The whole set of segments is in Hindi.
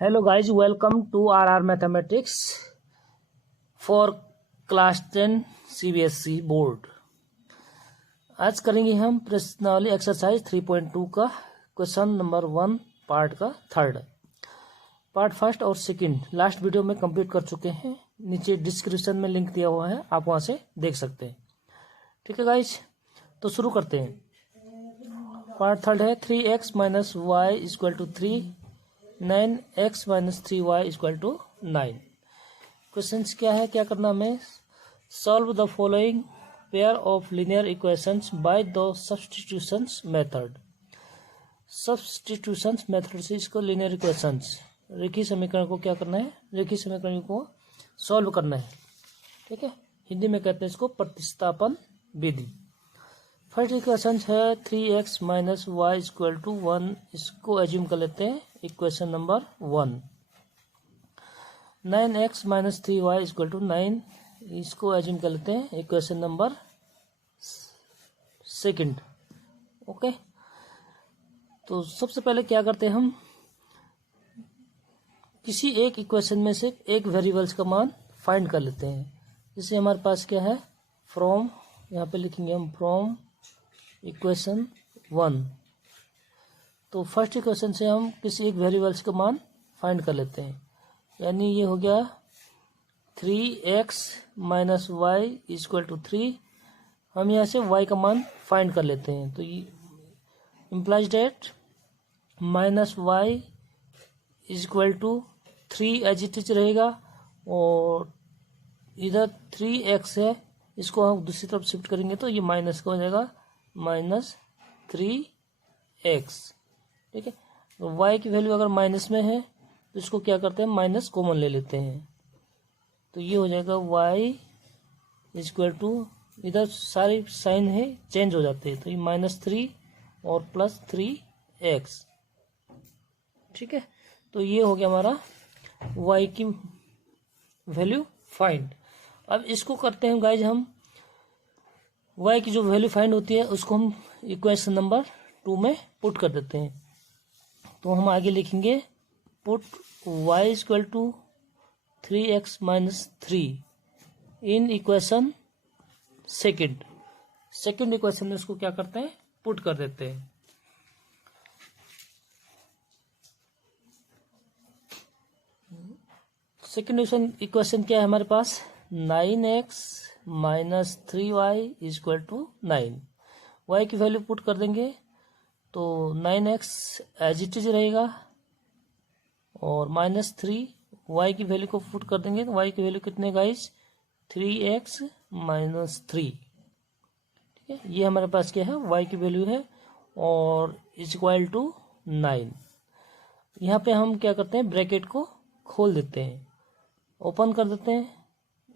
Hello guys, welcome to our mathematics for class 10 CBSE board. आज करेंगे हम प्रश्नावली एक्सरसाइज 3.2 का क्वेश्चन नंबर 1 पार्ट का थर्ड। पार्ट फर्स्ट और सेकंड लास्ट वीडियो में कंप्लीट कर चुके हैं। नीचे डिस्क्रिप्शन में लिंक दिया हुआ है, आप वहां से देख सकते हैं। ठीक है गाइज, तो शुरू करते हैं। पार्ट थर्ड है 3x minus Y equal to 3, 9x minus 3y equal to 9। Question क्या है, क्या करना हमें? Solve the following pair of linear equations by the substitutions method. Substitutions method से इसको लीनियर इक्वेशंस रेखीय समीकरण को क्या करना है, रेखीय समीकरण को सॉल्व करना है। ठीक है, हिंदी में कहते हैं इसको प्रतिस्थापन विधि। फर्स्ट इक्वेशन है 3x minus Y equal to 1, इसको एज्यूम कर लेते हैं equation number 1। 9x minus 3y equal to 9, इसको एज्यूम कर लेते हैं इक्वेशन नंबर सेकंड। ओके, तो सबसे पहले क्या करते हैं, हम किसी एक इक्वेशन में से एक वेरिएबल्स का मान फाइंड कर लेते हैं। जैसे हमारे पास क्या है, फ्रॉम, यहाँ पे लिखेंगे हम फ्रॉम इक्वेशन 1। तो फर्स्ट इक्वेशन से हम किसी एक वेरिएबल्स का मान फाइंड कर लेते हैं, यानी ये हो गया 3x minus Y equal to 3। हम यहाँ से y का मान फाइंड कर लेते हैं, तो ये implies that minus Y equal to 3 as it is रहेगा, और इधर 3x है, इसको हम दूसरी तरफ शिफ्ट करेंगे तो ये माइनस का हो जाएगा -3x। ठीक है, तो y की वैल्यू अगर माइनस में है तो इसको क्या करते हैं, माइनस कॉमन ले लेते हैं, तो ये हो जाएगा y इक्वल टू, इधर सारे साइन है चेंज हो जाते हैं, तो ये -3 और +3x। ठीक है, तो ये हो गया हमारा y की वैल्यू फाइंड। अब इसको करते हैं गाइज, हम y की जो वैल्यू फाइंड होती है उसको हम इक्वेशन नंबर 2 में पुट कर देते हैं। तो हम आगे लिखेंगे put y equal to 3x minus 3 in equation second. Second equation में उसको क्या करते हैं, पुट कर देते हैं। सेकंड इक्वेशन क्या है हमारे पास, 9x minus 3y equal to 9। y की वैल्यू पुट कर देंगे तो 9x एज इट इज रहेगा, और -3 y की वैल्यू को पुट कर देंगे तो y की वैल्यू कितने गाइस, 3x माइनस 3। ठीक है, ये हमारे पास क्या है, y की वैल्यू है, और इक्वल टू 9। यहाँ पे हम क्या करते हैं, ब्रैकेट को खोल देते हैं, ओपन कर देते हैं,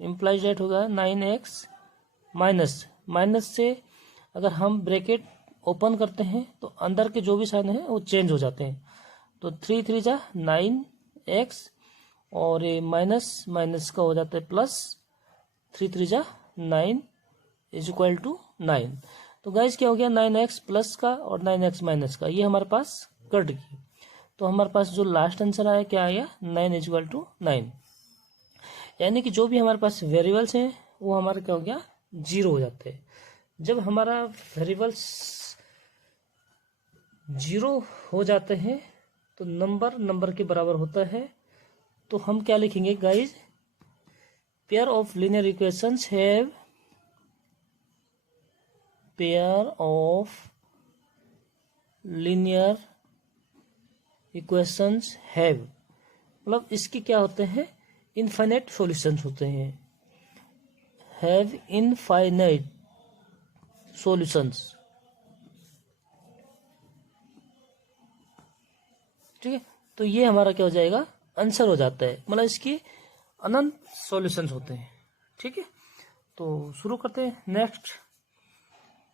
इम्प्लाइज डेट होगा 9x माइनस से अगर हम ब्रैकेट ओपन करते हैं तो अंदर के जो भी साइन है वो चेंज हो जाते हैं, तो 3 3 जा 9x, और ये माइनस माइनस का हो जाता है प्लस, 3 3 जा 9 इज इक्वल टू 9। तो गाइस क्या हो गया, 9x प्लस का और 9x माइनस का, ये हमारे पास कट गई। तो हमारे पास जो लास्ट आंसर आया क्या आया, 9 इज इक्वल टू 9। यानी कि जो भी हमारे पास वेरिएबल्स हैं वो हमारा क्या हो गया, 0 हो जाते हैं। जब हमारा वेरिएबल्स 0 हो जाते हैं तो नंबर के बराबर होता है। तो हम क्या लिखेंगे guys, pair of linear equations have, pair of linear equations have, मतलब इसके क्या होते हैं, इनफाइनाइट सॉल्यूशंस होते हैं, हैव इनफाइनाइट सॉल्यूशंस। ठीक है, तो ये हमारा क्या हो जाएगा, आंसर हो जाता है, मतलब इसकी अनंत सॉल्यूशंस होते हैं। ठीक है, तो शुरू करते हैं। नेक्स्ट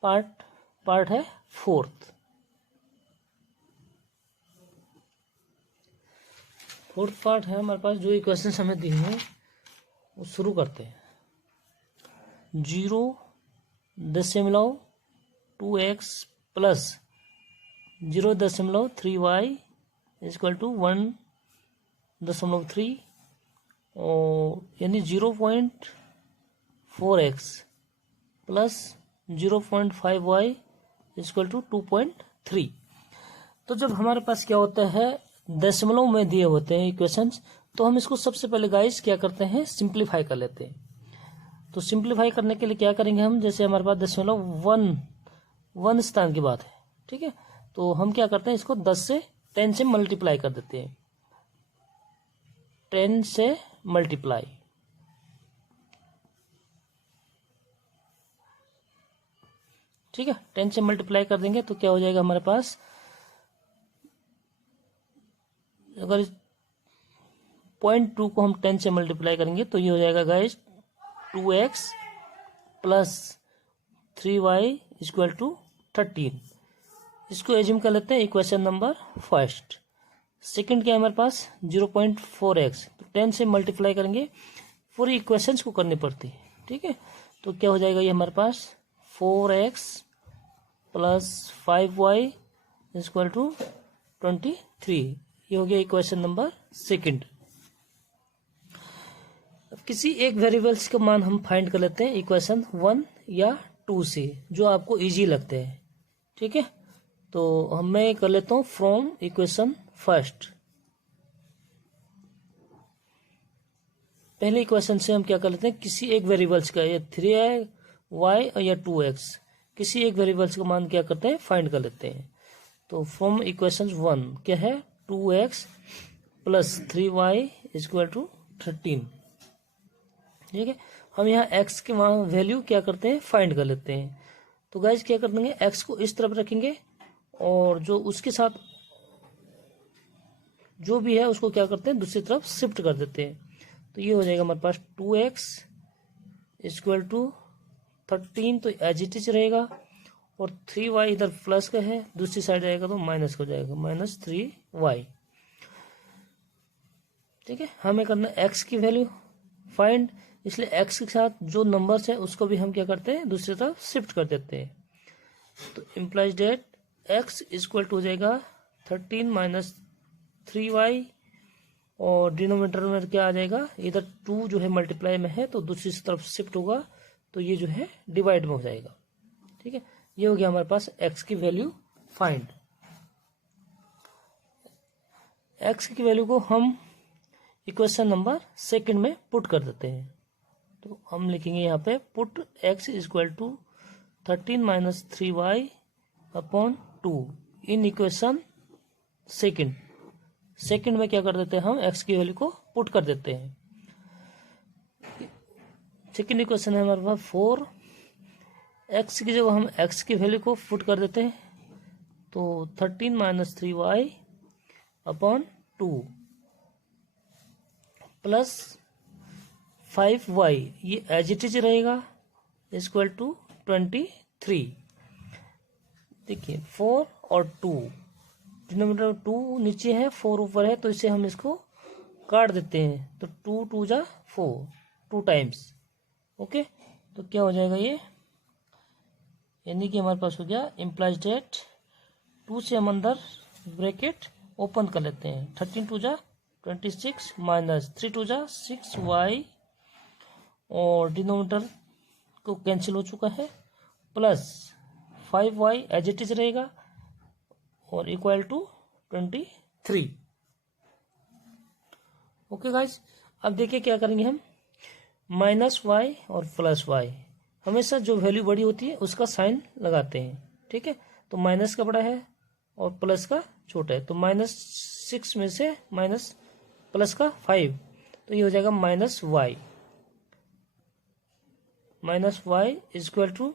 पार्ट है फोर्थ पार्ट है हमारे पास, जो इक्वेशन हमें दी हैं वो शुरू करते हैं। 0.2x plus 0.3y equal to 1 0.3 और यानी 0.4x plus 0.5y equal to 2.3। तो जब हमारे पास क्या होता है, दशमलव में दिए होते हैं इक्वेशंस, तो हम इसको सबसे पहले गाइस क्या करते हैं, सिंप्लीफाई कर लेते हैं। तो सिंप्लीफाई करने के लिए क्या करेंगे हम, जैसे हमारे पास दशमलव वन स्थान की बात है, ठीक है, तो हम क्या करते हैं, इसको 10 से मल्टीप्लाई कर देते हैं। 10 से मल्टीप्लाई, ठीक है, 10 से मल्टीप्लाई कर देंगे तो क्या हो जाएगा हमारे पास, अगर 0.2 को हम 10 से मल्टीप्लाई करेंगे तो ये हो जाएगा guys 2x plus 3y equal to 13। इसको एज्यूम कर लेते हैं इक्वेशन नंबर फर्स्ट। सेकंड क्या है हमारे पास 0.4x, तो 10 से मल्टीप्लाई करेंगे, पूरी इक्वेशंस को करनी पड़ती है, ठीक है, तो क्या हो जाएगा ये हमारे पास 4x plus 5y equal to 23। ये हो गया इक्वेशन नंबर सेकंड। अब किसी एक वेरिएबल्स का मान हम फाइंड कर लेते हैं इक्वेशन 1 या 2 से, जो आपको इजी लगते हैं, ठीक है, तो मैं कर लेता हूँ फ्रॉम इक्वेशन फर्स्ट। पहले इक्वेशन से हम क्या कर लेते हैं, किसी एक वेरिएबल्स का, या 3y या 2x, किसी एक वेरिएबल्स का मान क्या करते हैं, फाइंड कर लेते हैं। तो फ्रॉम इक्वेशन 1 क्या है 2x plus 3y equal to 13, ठीक है, हम यहाँ x के वैल्यू क्या करते हैं, फाइंड कर लेते हैं। तो गाइज क्या कर देंगे, x को इस तरफ रखेंगे और जो उसके साथ जो भी है उसको क्या करते हैं, दूसरी तरफ शिफ्ट कर देते हैं। तो ये हो जाएगा हमारे पास 2x इक्वल टू 13, तो एज इट इज रहेगा, और 3y इधर प्लस का है, दूसरी साइड जाएगा तो माइनस हो जाएगा, -3y, ठीक है। हमें करना x की वैल्यू फाइंड, इसलिए x के साथ जो नंबर्स है उसको भी हम क्या करते हैं, दूसरी तरफ शिफ्ट कर देते हैं। तो implies that x equal to हो जाएगा 13 माइनस 3y, और डिनोमिनेटर में क्या आ जाएगा, इधर 2 जो है मल्टीप्लाई में है तो दूसरी तरफ शिफ्ट होगा, तो ये जो है डिवाइड में हो जाएगा, ठीक है। ये हो गया हमारे पास x की वैल्यू फाइंड। x की वैल्यू को हम इक्वेशन नंबर सेकंड में पुट कर देते हैं। तो हम लिखेंगे यहाँ पे put x equal to 13 minus 3y upon 2 in equation second. Second में क्या कर देते हैं, हम x की वैल्यू को पुट कर देते हैं। सेकंड इक्वेशन है हमारे पास 4x की जगह हम x की वैल्यू को पुट कर देते हैं, तो 13 minus 3y upon 2 plus 5y, ये एज इट इज रहेगा, इक्वल टू 23। देखिए 4 और 2, डिनोमिनेटर 2 नीचे है 4 ऊपर है, तो इसे हम इसको काट देते हैं, तो 2 2 जा 4, 2 टाइम्स, ओके। तो क्या हो जाएगा ये, यानी कि हमारे पास हो गया इम्प्लाइज डेट 2 से हम अंदर ब्रैकेट ओपन कर लेते हैं, 13 2 जा 26 माइनस 3 2 जा 6y, और डिनोमिनेटर को कैंसिल हो चुका है, plus 5y as it is रहेगा, और इक्वल टू 23। ओके गाइस, अब देखिए क्या करेंगे हम, -y और +y, हमेशा जो वैल्यू बड़ी होती है उसका साइन लगाते हैं, ठीक है। तो माइनस का बड़ा है और प्लस का छोटा है, तो -6 में से माइनस प्लस का 5, तो ये हो जाएगा -y, -y इक्वल टू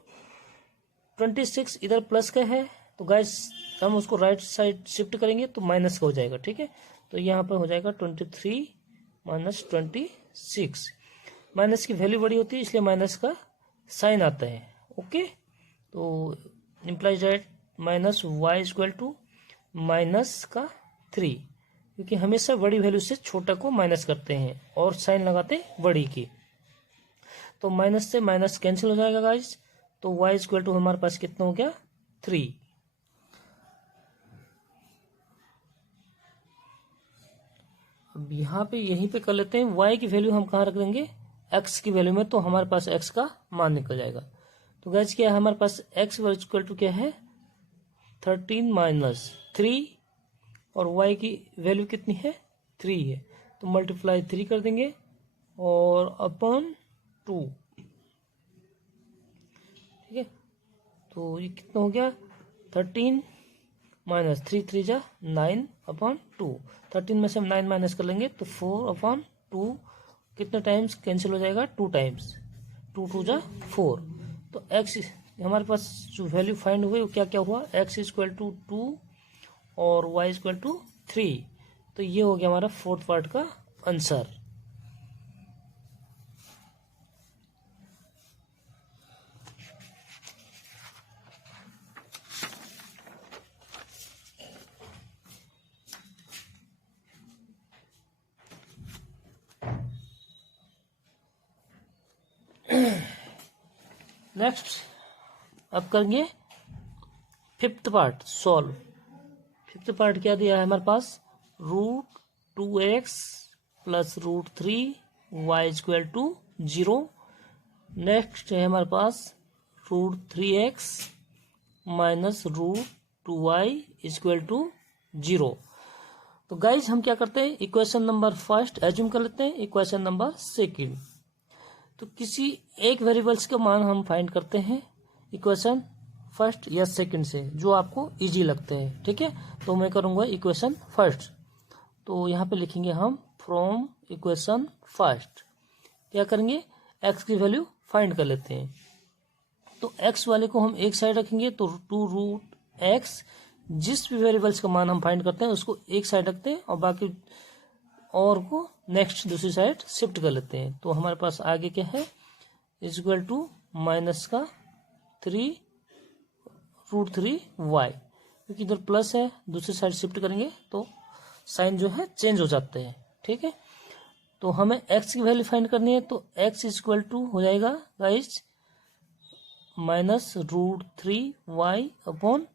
26, इधर प्लस का है तो गाइस हम उसको राइट साइड शिफ्ट करेंगे तो माइनस का हो जाएगा, ठीक है। तो यहाँ पर हो जाएगा 23 माइनस 26, माइनस की वैल्यू बड़ी होती है इसलिए माइनस का साइन आता है, ओके। तो implies that -y equal to -3, क्योंकि हमेशा बड़ी वैल्यू से छोटा को माइनस करते हैं और साइन लगाते हैं बड़ी की, तो माइनस से माइनस कैंसिल हो जाएगा गाइस, तो y इक्वल टू हमारे पास कितना हो गया 3। अब यहाँ पे यहीं पे कर लेते हैं, y की वैल्यू हम कहाँ रख देंगे, x की वैल्यू में, तो हमारे पास x का मान निकल जाएगा। तो गाइस क्या है हमारे पास, x इक्वल टू क्या है 13 माइनस 3 और y की वैल्यू कितनी है 3 है, तो मल्टीप्लाई 3 कर देंगे और अपॉन 2। ठीक है, तो ये कितना हो गया 13 माइनस 3 3 जा 9 अपॉन 2। 13 में से हम 9 माइनस कर लेंगे तो 4 अपॉन 2, कितने टाइम्स कैंसिल हो जाएगा 2 टाइम्स, 2 2 जा 4। तो x हमारे पास जो वैल्यू फाइंड हुई वो क्या क्या हुआ, x इक्वल टू 2 और y इक्वल टू 3। तो ये हो गया हमारा फोर्थ पार्ट का आंसर। नेक्स्ट अब करेंगे fifth part solve. Fifth part क्या दिया है हमारे पास, √2x plus √3y equal to 0। Next है हमारे पास √3x minus √2y equal to 0। तो गाइज हम क्या करते हैं, इक्वेशन नंबर फर्स्ट एज्यूम कर लेते हैं, इक्वेशन नंबर सेकंड। तो किसी एक वेरिएबल्स का मान हम फाइंड करते हैं इक्वेशन फर्स्ट या सेकंड से, जो आपको इजी लगते हैं। ठीक है, तो मैं करूंगा इक्वेशन फर्स्ट। तो यहाँ पे लिखेंगे हम फ्रॉम इक्वेशन फर्स्ट, क्या करेंगे x की वैल्यू फाइंड कर लेते हैं। तो x वाले को हम एक साइड रखेंगे, तो 2√x, जिस भी वेरिएबल्स का मान हम फाइंड करते हैं उसको एक साइड रखते हैं और बाकी और को नेक्स्ट दूसरी साइड शिफ्ट कर लेते हैं। तो हमारे पास आगे क्या है, इक्वल टू माइनस का 3√3y, क्योंकि इधर प्लस है दूसरी साइड शिफ्ट करेंगे तो साइन जो है चेंज हो जाते हैं। ठीक है, तो हमें x की वैल्यू फाइंड करनी है, तो x इक्वल टू हो जाएगा गाइस माइनस √3y अपॉन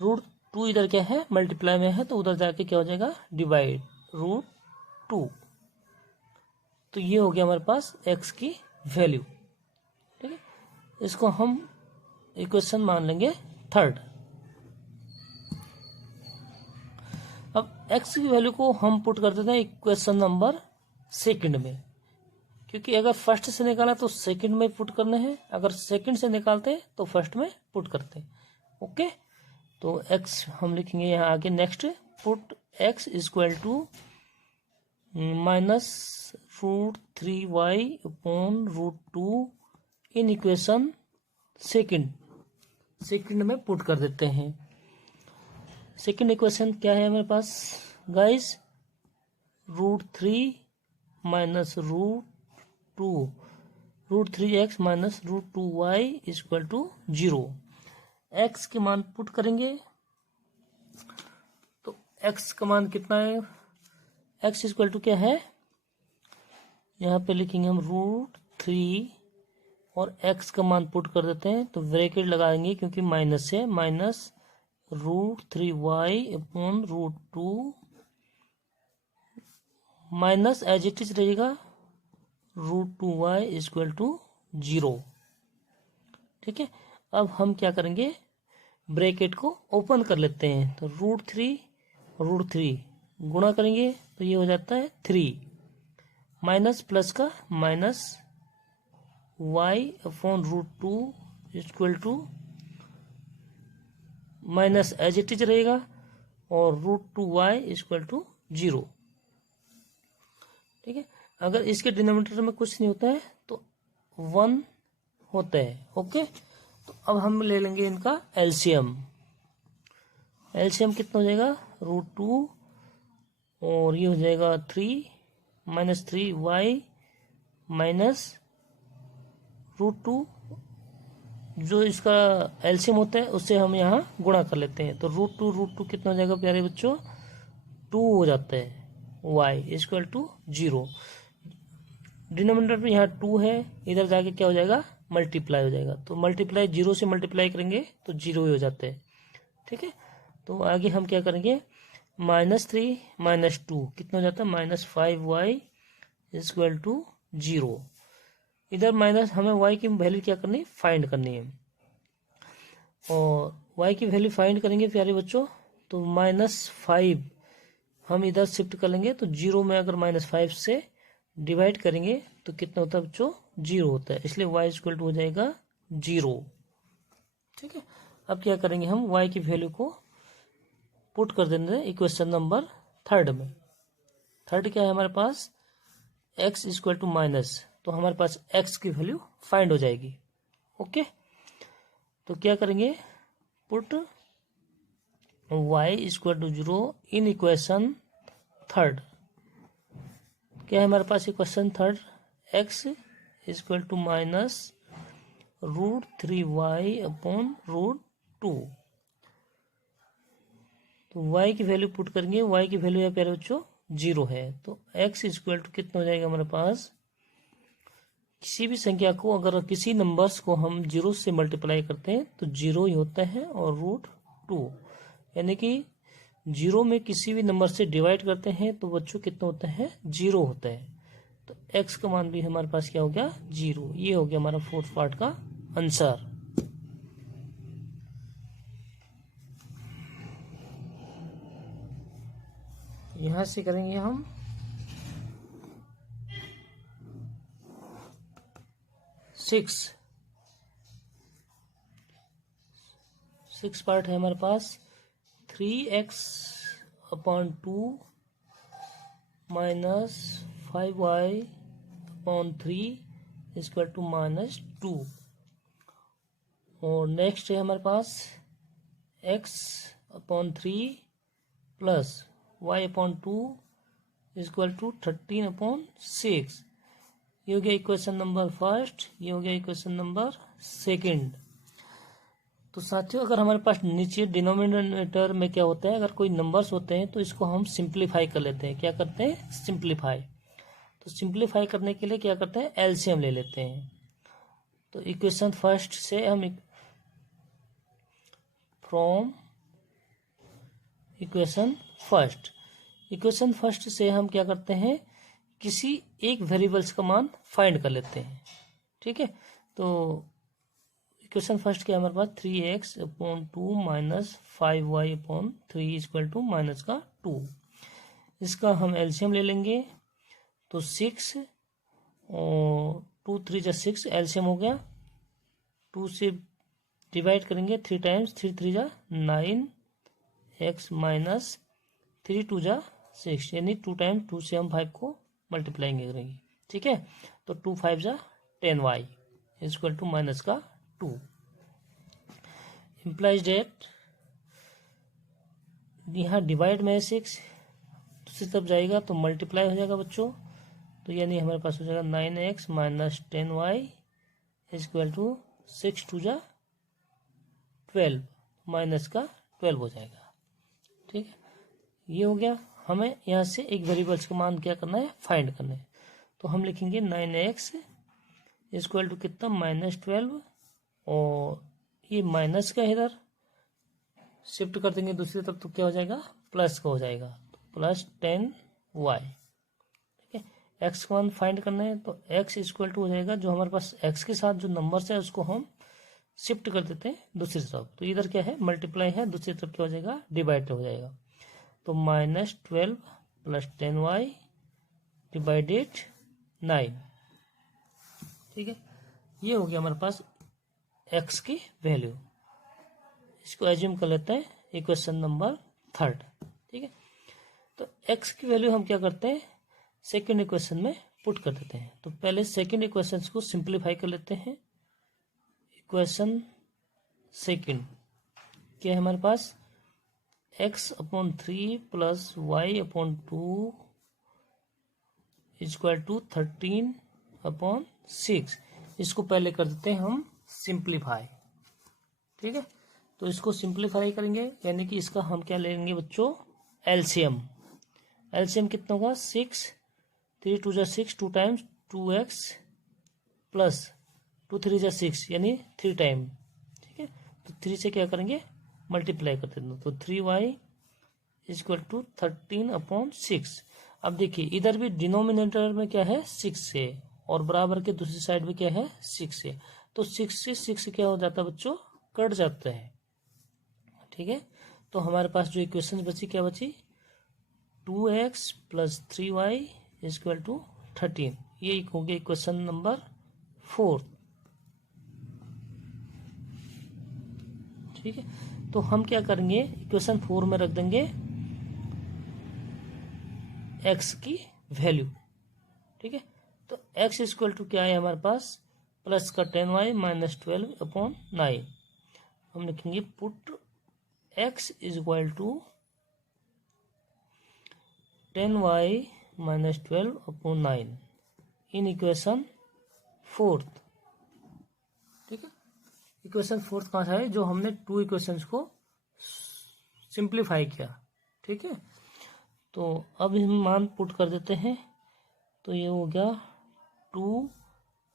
√2, इधर क्या है मल्टीप्लाई में है तो उधर जाके क्या हो जाएगा डिवाइड √2। तो ये हो गया हमारे पास x की वैल्यू। ठीक है, इसको हम इक्वेशन मान लेंगे थर्ड। अब x की वैल्यू को हम पुट कर देते हैं इक्वेशन नंबर सेकंड में, क्योंकि अगर फर्स्ट से निकाला तो सेकंड में पुट करने हैं, अगर सेकंड से निकालते हैं तो फर्स्ट में पुट करते हैं। ओके, तो x हम लिखेंगे यहाँ आगे next, put x equal to minus √3y upon √2 in equation second में पुट कर देते हैं। सेकंड इक्वेशन क्या है हमारे पास guys, √3 minus √3x minus √2y equal to 0। x के मान पुट करेंगे, तो x का मान कितना है, x इक्वल टू क्या है, यहाँ पे लिखेंगे हम √3 और x का मान पुट कर देते हैं, तो ब्रैकेट लगाएंगे क्योंकि माइनस है, minus √3y upon √2 minus as it is रहेगा √2y इक्वल टू 0। ठीक है, अब हम क्या करेंगे, ब्रैकेट को ओपन कर लेते हैं, तो √3 गुणा करेंगे तो ये हो जाता है 3, माइनस प्लस का minus y upon √2 equal to minus as it is रहेगा और √2y इक्वल टू 0। ठीक है, अगर इसके डिनोमिनेटर में कुछ नहीं होता है तो 1 होता है। ओके, तो अब हम ले लेंगे इनका एलसीएम। एलसीएम कितना हो जाएगा, √2 और ये हो जाएगा 3 माइनस 3y माइनस √2, जो इसका एलसीएम होता है उससे हम यहाँ गुणा कर लेते हैं, तो √2 कितना हो जाएगा प्यारे बच्चों, 2 हो जाता है, y इक्वल टू 0। डिनोमिनेटर में यहाँ 2 है, इधर जाके क्या हो जाएगा मल्टीप्लाई हो जाएगा, तो मल्टीप्लाई 0 से मल्टीप्लाई करेंगे तो 0 ही हो जाता है। ठीक है, तो आगे हम क्या करेंगे, -3 -2 कितना हो जाता है, -5y इक्वल टू 0। इधर माइनस हमें y की वैल्यू क्या करनी है, फाइंड करनी है। और y की वैल्यू फाइंड करेंगे प्यारे बच्चों, तो -5 हम इधर शिफ्ट कर लेंगे, तो 0 में अगर -5 से डिवाइड करेंगे तो कितना होता है बच्चों, 0 होता है, इसलिए y इक्वल टू हो जाएगा 0। ठीक है, अब क्या करेंगे हम y की वैल्यू को पुट कर देंगे इक्वेशन नंबर 3 में। थर्ड क्या है हमारे पास, x इक्वल टू माइनस, तो हमारे पास x की वैल्यू फाइंड हो जाएगी। ओके, तो क्या करेंगे, put y equal to 0 in equation 3। क्या है हमारे पास equation 3, x equal to minus √3y upon √2। तो y की वैल्यू पुट करेंगे, y की वैल्यू है प्यारे बच्चों 0 है, तो x इक्वल टू कितना हो जाएगा हमारे पास, किसी भी संख्या को अगर किसी नंबर्स को हम 0 से मल्टीप्लाई करते हैं तो 0 ही होता है, और √2 यानी कि 0 में किसी भी नंबर से डिवाइड करते हैं तो बच्चों कितना होता है, 0 होता है। तो x का मान भी हमारे पास क्या हो गया, 0। ये हो गया हमारा फोर्थ पार्ट का आंसर। यहां से करेंगे हम 6 पार्ट है हमारे पास, 3x upon 2 minus 5y upon 3 equal to -2। और नेक्स्ट है हमारे पास x upon 3 plus y upon 2 equal to 13 upon 6। ये हो गया इक्वेशन नंबर फर्स्ट, ये हो गया इक्वेशन नंबर सेकंड। तो साथियों अगर हमारे पास नीचे डिनोमिनेटर में क्या होता है, अगर कोई नंबर्स होते हैं तो इसको हम सिंप्लीफाई कर लेते हैं। क्या करते हैं, सिंप्लीफाई। तो सिंप्लीफाई करने के लिए क्या करते हैं, एलसीएम ले लेते हैं। तो इक्वेशन फर्स्ट से हम फ्रॉम इक्वेशन फर्स्ट से हम क्या करते हैं, किसी एक वेरिएबल्स का मान फाइंड कर लेते हैं। ठीक है, तो इक्वेशन फर्स्ट क्या है हमारे पास, 3x upon 2 minus 5y upon 3 equal to minus का 2। इसका हम एलसीएम ले लेंगे, तो 6 और 2 3 जा 6 एलसीएम हो गया। 2 से डिवाइड करेंगे 3 टाइम्स, 3 3 जा 9 x माइनस 3 2 जा 6, यानी 2 टाइम्स 2 से हम 5 को मल्टीप्लाई करेंगे। ठीक है, तो 2 5 जा 10y इक्वल टू माइनस का 2। इम्प्लाइज डेट यहाँ डिवाइड में 6 दूसरी तरफ जाएगा तो मल्टीप्लाई हो जाएगा बच्चों, तो यानी हमारे पास हो जाएगा 9x minus 10y equal to 6 2 जा 12 माइनस का 12 हो जाएगा। ठीक है, ये हो गया। हमें यहाँ से एक वेरिएबल्स का मान क्या करना है, फाइंड करना है। तो हम लिखेंगे 9x इक्वल टू कितना, -12, और ये माइनस का इधर शिफ्ट कर देंगे दूसरी तरफ तो क्या हो जाएगा, प्लस का हो जाएगा, तो प्लस 10y। ठीक है, x का मान फाइंड करना है, तो x इक्वल टू हो जाएगा, जो हमारे पास x के साथ जो नंबर्स है उसको हम शिफ्ट कर देते हैं दूसरी तरफ। तो इधर क्या है, मल्टीप्लाई है, दूसरी तरफ क्या हो जाएगा, डिवाइड हो जाएगा। तो -12 प्लस 10y डिवाइडेड 9। ठीक है, ये हो गया हमारे पास x की वैल्यू। इसको एज्यूम कर लेते हैं इक्वेशन नंबर 3। ठीक है, तो x की वैल्यू हम क्या करते हैं, सेकंड इक्वेशन में पुट कर देते हैं। तो पहले सेकंड इक्वेशन को सिंप्लीफाई कर लेते हैं। इक्वेशन सेकंड क्या है हमारे पास, x upon 3 plus y upon 2 equal to 13 upon 6। इसको पहले कर देते हैं हम सिंप्लीफाई। ठीक है, तो इसको सिंप्लीफाई करेंगे, यानी कि इसका हम क्या लेंगे बच्चों, एलसीएम। एलसीएम कितना होगा, 6 3 2 जा 6, 2 टाइम्स 2x प्लस 2 3 जा 6, यानी 3 टाइम। ठीक है, तो 3 से क्या करेंगे, मल्टीप्लाई कर देते हैं, तो 3y इक्वल टू 13/6। अब देखिए इधर भी डिनोमिनेटर में क्या है 6 है और बराबर के दूसरी साइड में क्या है 6 है, तो 6 से 6 क्या हो जाता है बच्चों, कट जाता है। ठीक है, तो हमारे पास जो इक्वेशन बची क्या बची, 2x + 3y इक्वल टू 13। ये हो गया इक्वेशन नंबर 4। ठीक है, तो हम क्या करेंगे, इक्वेशन 4 में रख देंगे x की वैल्यू। ठीक है, तो x इक्वल टू क्या है हमारे पास, प्लस का 10y - 12/9। हम लिखेंगे put x equal to 10y - 12/9 in equation 4। ठीक है, इक्वेशन 4 कहाँ से है, जो हमने 2 इक्वेशंस को सिंप्लीफाई किया। ठीक है, तो अब हम मान पुट कर देते हैं, तो ये हो गया 2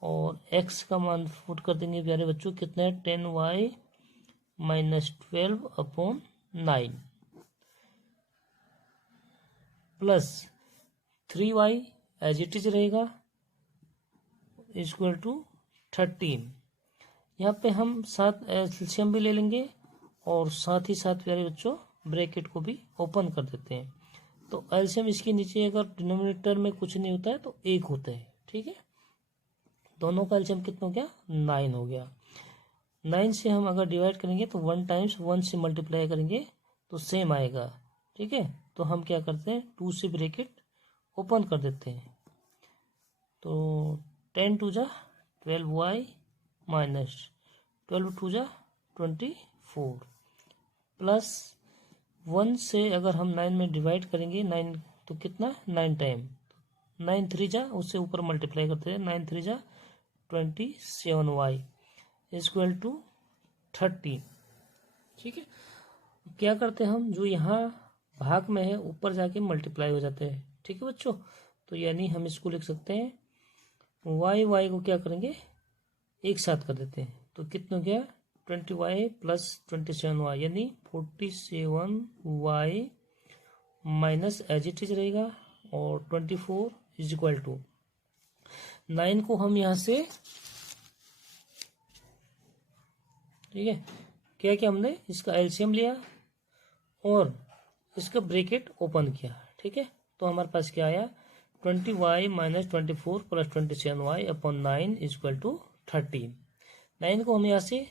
और x का मान पुट कर देंगे प्यारे बच्चों, कितने 10y - 12/9 plus 3y as it is रहेगा इक्वल टू 13। यहाँ पे हम साथ एलसीएम भी ले लेंगे और साथ ही साथ प्यारे बच्चों ब्रैकेट को भी ओपन कर देते हैं। तो एलसीएम इसके नीचे अगर डिनोमिनेटर में कुछ नहीं होता है तो 1 होता है। ठीक है, दोनों का एलसीएम कितना हो गया, 9 हो गया। 9 से हम अगर डिवाइड करेंगे तो 1 टाइम्स 1 से मल्टीप्लाई करेंगे तो सेम आएगा। ठीक है, तो हम क्या करते हैं 2 से ब्रैकेट ओपन कर देते हैं, तो 10 2 जा 12y माइनस 12 2 जा 24 प्लस 1 से अगर हम 9 में डिवाइड करेंगे 9 तो कितना 9 टाइम 9 3 जा उससे ऊपर मल्टीप्लाई करते हैं 9 3 जा 27y इक्वल टू 30। ठीक है, क्या करते हैं हम, जो यहाँ भाग में है ऊपर जाके मल्टीप्लाई हो जाते हैं। ठीक है बच्चों, तो यानी हम इसको लिख सकते हैं y को क्या करेंगे एक साथ कर देते हैं, तो कितना हो गया 20y + 27y यानी 47y minus as it is रहेगा और 24 इक्वल टू 9 को हम यहाँ से, ठीक है, क्या क्या हमने इसका एलसीएम लिया और इसका ब्रैकेट ओपन किया। ठीक है, तो हमारे पास क्या आया 20y - 24 + 27y/9 इक्वल टू 13। 9 को हम यहाँ से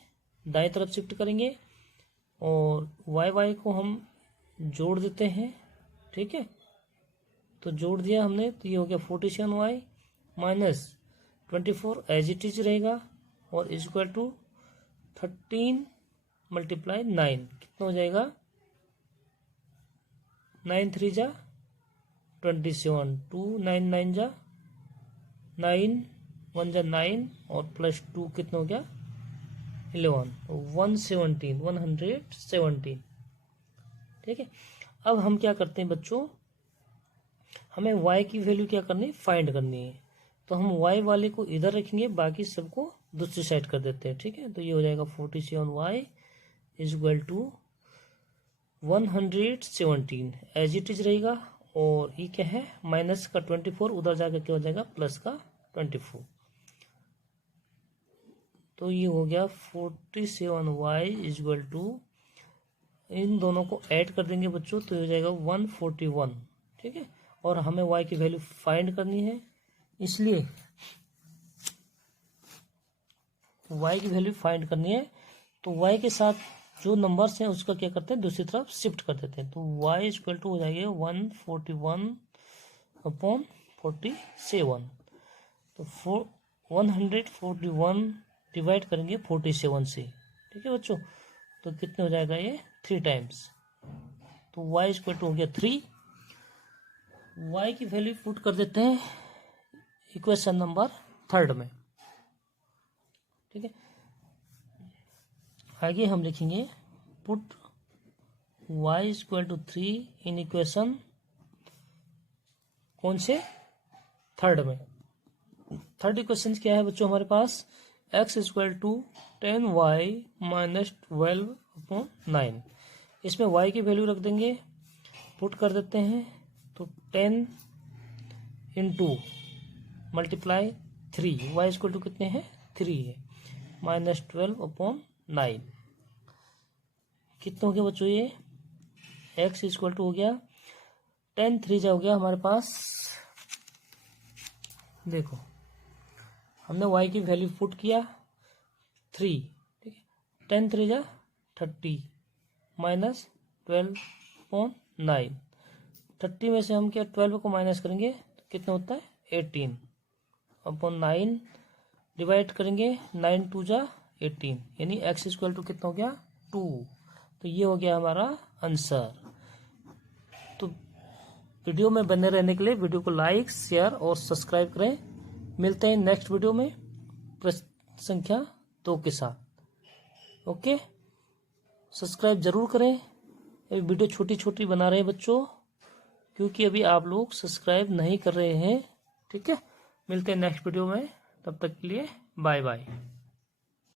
दाएं तरफ शिफ्ट करेंगे और y को हम जोड़ देते हैं। ठीक है, तो जोड़ दिया हमने, तो ये हो गया 47y - 24 एज इट इज रहेगा और इक्वल टू 13 × 9 कितना हो जाएगा 9 3 जा 27 2 9 9 जा 9 1 जा 9 और प्लस 2 कितना हो गया 11 117। ठीक है, अब हम क्या करते हैं बच्चों, हमें y की वैल्यू क्या करनी है फाइंड करनी है, तो हम y वाले को इधर रखेंगे बाकी सबको दूसरी साइड कर देते हैं। ठीक है, तो ये हो जाएगा 47y equal to 117 as it is रहेगा और ये क्या है माइनस का 24 उधर जाकर क्या हो जाएगा प्लस का 24, तो ये हो गया 47y इक्वल टू, इन दोनों को ऐड कर देंगे बच्चों तो हो जाएगा 141। ठीक है, और हमें y की वैल्यू फाइंड करनी है, इसलिए y की वैल्यू फाइंड करनी है, तो y के साथ जो नंबर्स हैं उसका क्या करते हैं दूसरी तरफ शिफ्ट कर देते हैं, तो y इक्वल टू हो जाएगा 141/47, तो 141 डिवाइड करेंगे 47 से। ठीक है बच्चों, तो कितने हो जाएगा ये 3 टाइम्स, तो y इक्वल टू हो गया 3। y की वैल्यू पुट कर देते हैं इक्वेशन नंबर 3 में। ठीक है, आगे हम लिखेंगे put y equal to 3 in equation कौन से 3 में। 3rd इक्वेशन क्या है बच्चों हमारे पास x इक्वल टू 10y - 12/9, इसमें y की वैल्यू रख देंगे पुट कर देते हैं तो 10 into multiply 3, Y equal to कितने हैं 3 है, -12/9 कितना हो गया बच्चों ये, x इक्वल टू हो गया 10 3 जा हो गया हमारे पास, देखो हमने y की वैल्यू पुट किया 3, ठीक है, 10 3 जा 30 -12/9, 30 में से हम क्या 12 को माइनस करेंगे तो कितना होता है 18/9 डिवाइड करेंगे 9 2 जा 18, यानी x इक्वल टू कितना हो गया 2। तो ये हो गया हमारा आंसर। तो वीडियो में बने रहने के लिए वीडियो को लाइक शेयर और सब्सक्राइब करें। मिलते हैं नेक्स्ट वीडियो में प्रश्न संख्या 2 के साथ। ओके, सब्सक्राइब जरूर करें। अभी वीडियो छोटी छोटी बना रहे हैं बच्चों, क्योंकि अभी आप लोग सब्सक्राइब नहीं कर रहे हैं। ठीक है, मिलते हैं नेक्स्ट वीडियो में, तब तक के लिए बाय बाय।